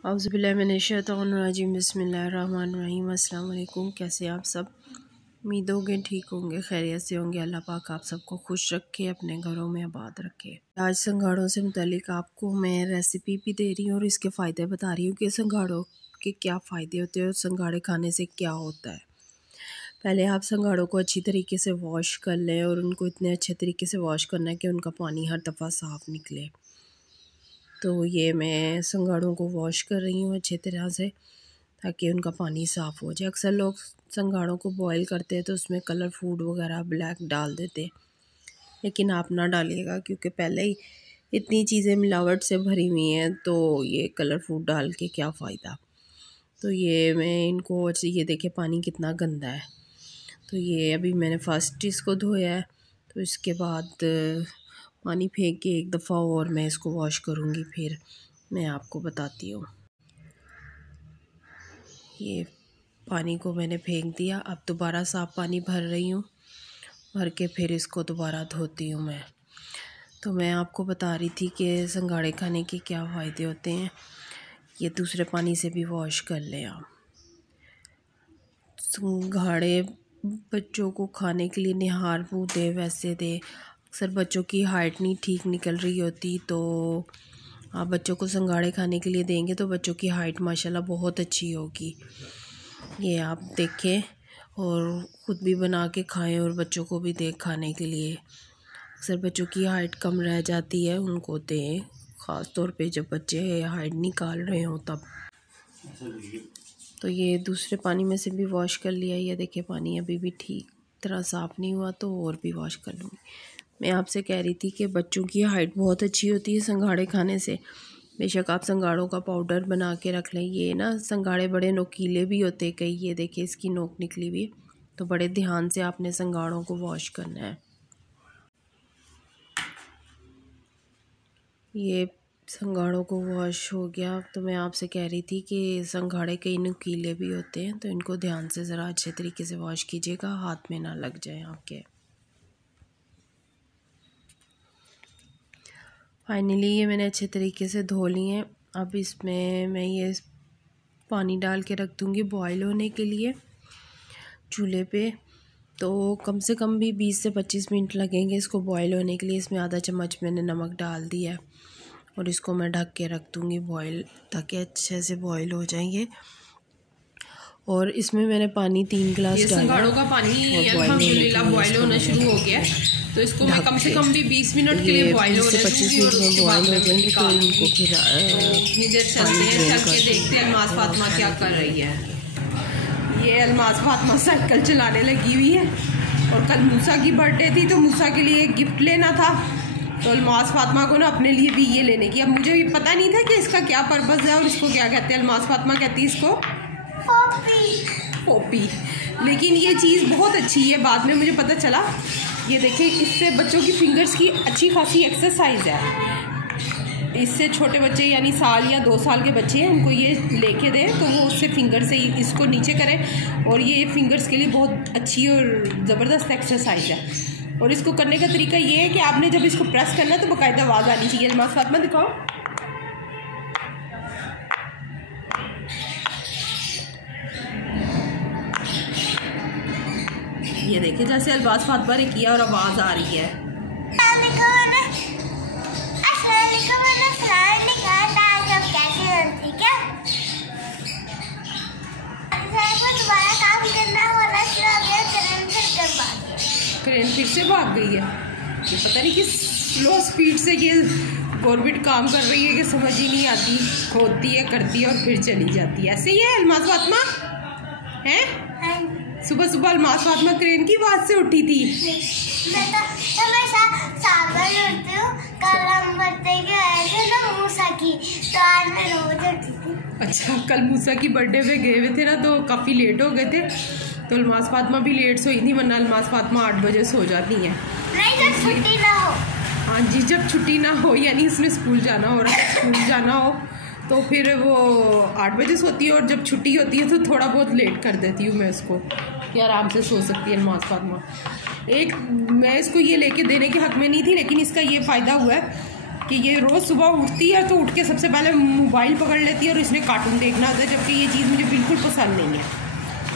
औज़ुबिल्लाहिमिनश्शैतानिर्रजीम बिस्मिल्लाहिर्रहमानिर्रहीम। अस्सलाम वालेकुम। कैसे आप सब? उम्मीद होंगे ठीक होंगे, खैरियत से होंगे। अल्लाह पाक आप सबको खुश रखे, अपने घरों में आबाद रखे। आज संघाड़ों से मुतालिक आपको मैं रेसिपी भी दे रही हूँ और इसके फ़ायदे बता रही हूँ कि संघाड़ों के क्या फ़ायदे होते हैं और संघाड़े खाने से क्या होता है। पहले आप संघाड़ों को अच्छी तरीके से वॉश कर लें और उनको इतने अच्छे तरीके से वॉश करना है कि उनका पानी हर दफ़ा साफ़ निकले। तो ये मैं संघाड़ों को वॉश कर रही हूँ अच्छे तरह से ताकि उनका पानी साफ़ हो जाए। अक्सर लोग संघाड़ों को बॉईल करते हैं तो उसमें कलर फूड वगैरह ब्लैक डाल देते, लेकिन आप ना डालिएगा क्योंकि पहले ही इतनी चीज़ें मिलावट से भरी हुई हैं, तो ये कलर फूड डाल के क्या फ़ायदा। तो ये मैं इनको ये देखिए पानी कितना गंदा है। तो ये अभी मैंने फ़र्स्ट इसको धोया है, तो इसके बाद पानी फेंक के एक दफ़ा और मैं इसको वॉश करूँगी, फिर मैं आपको बताती हूँ। ये पानी को मैंने फेंक दिया, अब दोबारा साफ़ पानी भर रही हूँ, भर के फिर इसको दोबारा धोती हूँ मैं। तो मैं आपको बता रही थी कि संघाड़े खाने के क्या फ़ायदे होते हैं। ये दूसरे पानी से भी वॉश कर लें आप। संघाड़े बच्चों को खाने के लिए निहार फूड दे, वैसे दे। अक्सर बच्चों की हाइट नहीं ठीक निकल रही होती, तो आप बच्चों को संघाड़े खाने के लिए देंगे तो बच्चों की हाइट माशाल्लाह बहुत अच्छी होगी। ये आप देखें और ख़ुद भी बना के खाएं और बच्चों को भी दें खाने के लिए। अक्सर बच्चों की हाइट कम रह जाती है, उनको दें, ख़ास तौर पे जब बच्चे हाइट निकाल रहे हों तब। तो ये दूसरे पानी में से भी वॉश कर लिया। ये देखिए पानी अभी भी ठीक तरह साफ़ नहीं हुआ, तो और भी वॉश कर लूँगी। मैं आपसे कह रही थी कि बच्चों की हाइट बहुत अच्छी होती है संघाड़े खाने से। बेशक आप संघाड़ों का पाउडर बना के रख लें। ये ना संघाड़े बड़े नोकीले भी होते कई, ये देखिए इसकी नोक निकली हुई, तो बड़े ध्यान से आपने संघाड़ों को वॉश करना है। ये संघाड़ों को वॉश हो गया। तो मैं आपसे कह रही थी कि संघाड़े कई नुकीले भी होते हैं, तो इनको ध्यान से ज़रा अच्छे तरीके से वॉश कीजिएगा, हाथ में ना लग जाए आपके। फाइनली ये मैंने अच्छे तरीके से धो लिए हैं। अब इसमें मैं ये पानी डाल के रख दूँगी बॉईल होने के लिए चूल्हे पे। तो कम से कम भी 20 से 25 मिनट लगेंगे इसको बॉईल होने के लिए। इसमें आधा चम्मच मैंने नमक डाल दिया है और इसको मैं ढक के रख दूँगी बॉईल, ताकि अच्छे से बॉईल हो जाएंगे। और इसमें मैंने पानी 3 गिलास डाला। संघाड़ों का पानी अल्हम्दुलिल्लाह बॉईल होना शुरू हो गया, तो इसको मैं कम से कम भी 20 मिनट के लिए बॉईल होने 25 मिनट में बॉईल हो जाएंगे। तो इनको फिर इतनी देर चलते हैं, चल के देखते हैं अलमास फातिमा क्या कर रही है। ये अलमास फातिमा साइकिल चलाने लगी हुई है और कल मूसा की बर्थडे थी, तो मूसा के लिए एक गिफ्ट लेना था, तो अलमास फातिमा को ना अपने लिए भी ये लेने की। अब मुझे भी पता नहीं था कि इसका क्या पर्पज़ है और इसको क्या कहते हैं। अलमास फातिमा कहती है इसको पोपी, लेकिन ये चीज़ बहुत अच्छी है, बाद में मुझे पता चला। ये देखिए इससे बच्चों की फिंगर्स की अच्छी खासी एक्सरसाइज है। इससे छोटे बच्चे यानी साल या 2 साल के बच्चे हैं, उनको ये लेके दें तो वो उससे फिंगर से इसको नीचे करें, और ये फिंगर्स के लिए बहुत अच्छी और ज़बरदस्त एक्सरसाइज है। और इसको करने का तरीका ये है कि आपने जब इसको प्रेस करना है तो बाकायदा आवाज़ आनी चाहिए। अलमास फातिमा दिखाओ। ये देखिए जैसे अलमास फातिमा ने किया और आवाज़ आ रही है। क्रेन फिर से भाग गई है। ये पता नहीं किस स्लो स्पीड से ये गवर्नमेंट काम कर रही है कि समझ ही नहीं आती। खोदती है, करती है और फिर चली जाती है। ऐसे ही है अलमास फातिमा हैं। सुबह सुबह अलमास फातिमा क्रेन की आवाज़ से उठी थी। अच्छा, कल मूसा की बर्थडे पे गए हुए थे ना, तो काफ़ी लेट हो गए थे, तो अलमास फातिमा भी लेट सोई थी, वरना अलमास फातिमा 8 बजे सो जाती हैं। जब छुट्टी ना हो। हाँ जी, जब छुट्टी ना हो यानी इसमें स्कूल जाना हो, स्कूल जाना हो तो फिर वो 8 बजे सोती है, और जब छुट्टी होती है तो थोड़ा बहुत लेट कर देती हूँ मैं इसको कि आराम से सो सकती है अलमास फातिमा। मैं इसको ये लेके देने के हक में नहीं थी, लेकिन इसका ये फ़ायदा हुआ है कि ये रोज़ सुबह उठती है तो उठ के सबसे पहले मोबाइल पकड़ लेती है और इसने कार्टून देखना होता है, जबकि ये चीज़ मुझे बिल्कुल पसंद नहीं है।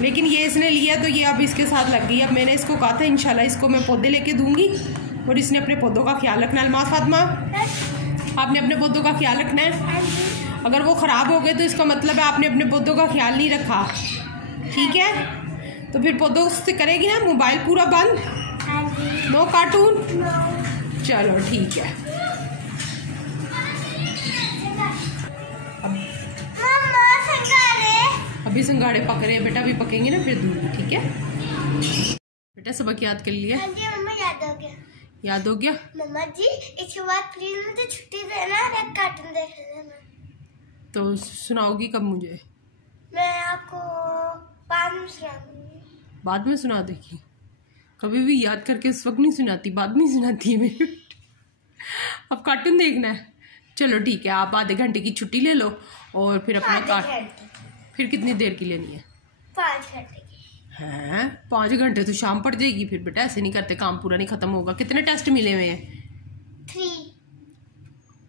लेकिन ये इसने लिया तो ये अब इसके साथ लग गई। अब मैंने इसको कहा था इंशाल्लाह इसको मैं पौधे लेके दूंगी और इसने अपने पौधों का ख्याल रखना है। अलमास फातिमा, आपने अपने पौधों का ख्याल रखना है। अगर वो ख़राब हो गए तो इसका मतलब है आपने अपने पौधों का ख्याल नहीं रखा, ठीक है? तो फिर पौधों से करेगी ना, मोबाइल पूरा बंद, नो कार्टून, चलो ठीक है। अभी संगाड़े पक रहे हैं बेटा, अभी पकेंगे ना फिर दूंगी, ठीक है बेटा? सबक याद कर लिया? याद हो गया। याद हो गया? मम्मा जी इसके बाद प्लीज मुझे छुट्टी देना, एक कार्टून देख लेना। तो सुनाओगी कब मुझे? मैं आपको बाद में सुनाऊंगी। बाद में सुना देगी? कभी भी याद करके उस वक्त नहीं सुनाती, बाद में सुनाती है मेरी। अब कार्टून देखना है, चलो ठीक है। आप आधे घंटे की छुट्टी ले लो और फिर अपना फिर कितनी देर की लेनी है? 5 घंटे की। हैं 5 घंटे तो शाम पड़ जाएगी फिर बेटा, ऐसे नहीं करते, काम पूरा नहीं खत्म होगा। कितने टेस्ट मिले हुए हैं?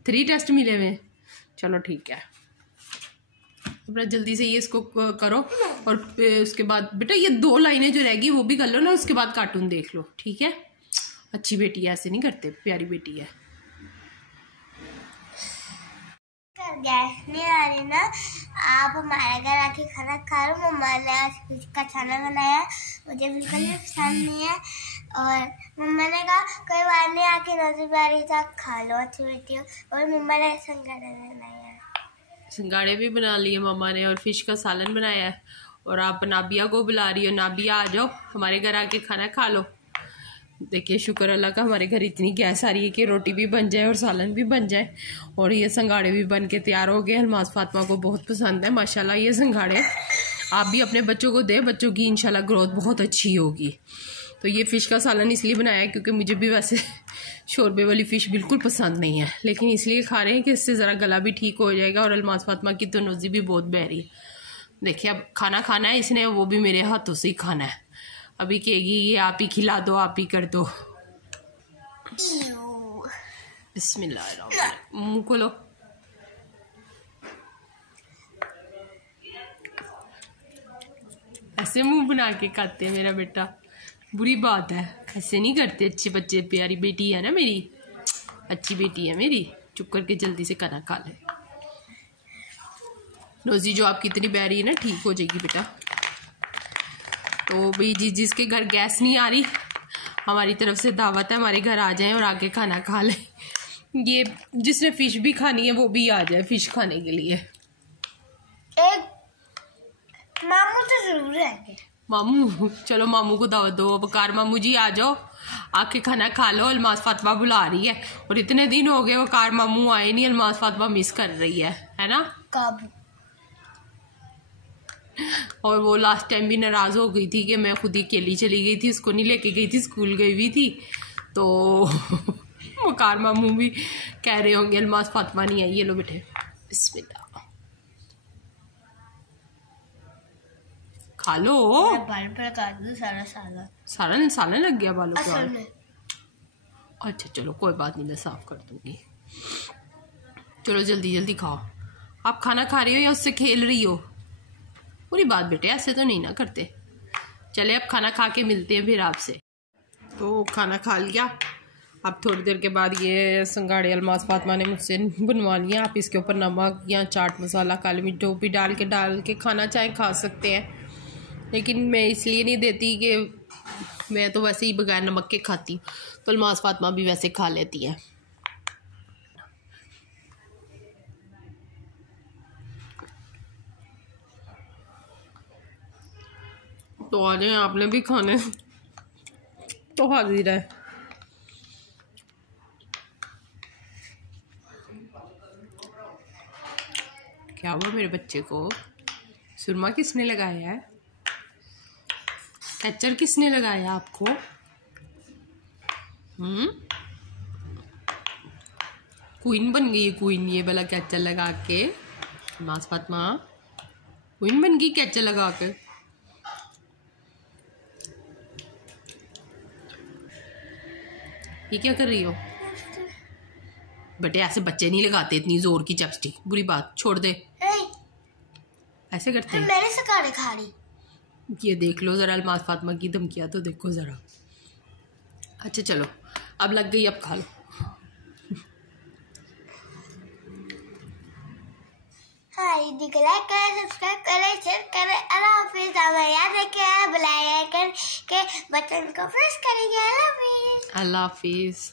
3 टेस्ट मिले हुए हैं। चलो ठीक है, अपना जल्दी से ये इसको करो और उसके बाद बेटा ये 2 लाइनें जो रहेगी वो भी कर लो ना, उसके बाद कार्टून देख लो, ठीक है? अच्छी बेटी है, ऐसे नहीं करते, प्यारी बेटी है। गैस नहीं आ रही ना, आप हमारे घर आके खाना खा लो। मम्मा ने आज फिश का खाना बनाया, मुझे बिल्कुल भी पसंद नहीं है। और मम्मा ने कहा कोई बात नहीं, आके नजर प्यारी तक खा लो, अच्छी बेटी हो। और मम्मा ने संगाड़े बनाया, संगाड़े भी बना लिए मम्मा ने, और फिश का सालन बनाया है। और आप नाबिया को बुला रही हो, नाबिया आ जाओ हमारे घर आके खाना खा लो। देखिए शुक्र अल्लाह का, हमारे घर इतनी गैस आ रही है कि रोटी भी बन जाए और सालन भी बन जाए, और ये संगाड़े भी बन के तैयार हो गए। अलमास फातिमा को बहुत पसंद है माशाल्लाह ये संगाड़े। आप भी अपने बच्चों को दें, बच्चों की इंशाल्लाह ग्रोथ बहुत अच्छी होगी। तो ये फ़िश का सालन इसलिए बनाया है क्योंकि मुझे भी वैसे शोरबे वाली फ़िश बिल्कुल पसंद नहीं है, लेकिन इसलिए खा रहे हैं कि इससे ज़रा गला भी ठीक हो जाएगा। और अलमास फातिमा की तो नोज़ी भी बहुत बहरी है। देखिए अब खाना खाना है इसने, वो भी मेरे हाथों से ही खाना है। अभी कहेगी ये आप ही खिला दो, आप ही कर दो। बिस्मिल्लाह, मुंह खोलो। ऐसे मुंह बना के खाते हैं मेरा बेटा, बुरी बात है, ऐसे नहीं करते अच्छे बच्चे। प्यारी बेटी है ना मेरी, अच्छी बेटी है मेरी। चुप करके जल्दी से खाना खा ले। रोजी जो आपकी इतनी बैरी है ना, ठीक हो जाएगी बेटा। तो भाई जिसके घर गैस नहीं आ रही, हमारी तरफ से दावत है, हमारे घर आ जाएं और आके खाना खा लें। ये जिसने फिश भी खानी है वो भी आ जाए फिश खाने के लिए। एक मामू तो जरूर है। मामू, चलो मामू को दावत दो। वकार मामू जी आ जाओ, आके खाना खा लो, अलमास फातिमा बुला रही है। और इतने दिन हो गए वकार मामू आए नहीं, अलमास फातिमा मिस कर रही है ना? कब? और वो लास्ट टाइम भी नाराज़ हो गई थी कि मैं खुद ही अकेली चली गई थी, उसको नहीं लेके गई थी, स्कूल गई हुई थी। तो वकार मामू भी कह रहे होंगे अलमास फातिमा नहीं आई। ये लो बेटे, बिस्मिल्लाह खा लो। बाल पर काट दो सारा सालन लग गया बालों पे। अच्छा चलो कोई बात नहीं, मैं साफ कर दूंगी। चलो जल्दी जल्दी खाओ। आप खाना खा रही हो या उससे खेल रही हो? पूरी बात बेटे, ऐसे तो नहीं ना करते। चले अब खाना खा के मिलते हैं फिर आपसे। तो खाना खा लिया, अब थोड़ी देर के बाद ये संगाड़े अलमास फातिमा ने मुझसे बनवा लिया। आप इसके ऊपर नमक या चाट मसाला, काली मिर्च भी डाल के खाना चाहे खा सकते हैं, लेकिन मैं इसलिए नहीं देती कि मैं तो वैसे ही बगैर नमक के खाती हूँ, तो अलमास फातिमा भी वैसे खा लेती है। तो आ जाए, आपने भी खाने तो हाजिर है। क्या हुआ मेरे बच्चे को? सुरमा किसने लगाया है? कैचर किसने लगाया आपको? क्वीन बन गई है क्वीन, ये वाला कैचर लगा के। अलमास फातिमा क्वीन बन गई कैचर लगा के। ये क्या कर रही हो? बेटे ऐसे बच्चे नहीं लगाते इतनी जोर की चपस्टिक, बुरी बात, छोड़ दे। ऐसे करते हैं। मेरे से खाने खा रही। ये देख लो जरा, अल्मास फातिमा की धमकियाँ तो देखो जरा। अच्छा चलो, अब लग गई, अब खा लो। हाँ, दीदी को लाइक करें, सब्सक्राइब करें, शेयर करें। अल्लाह हाफिज़। हमें याद रखें, बेल आइकन के बटन को प्रेस करेंगे। अल्लाह हाफिज़। अल्लाह हाफिज़।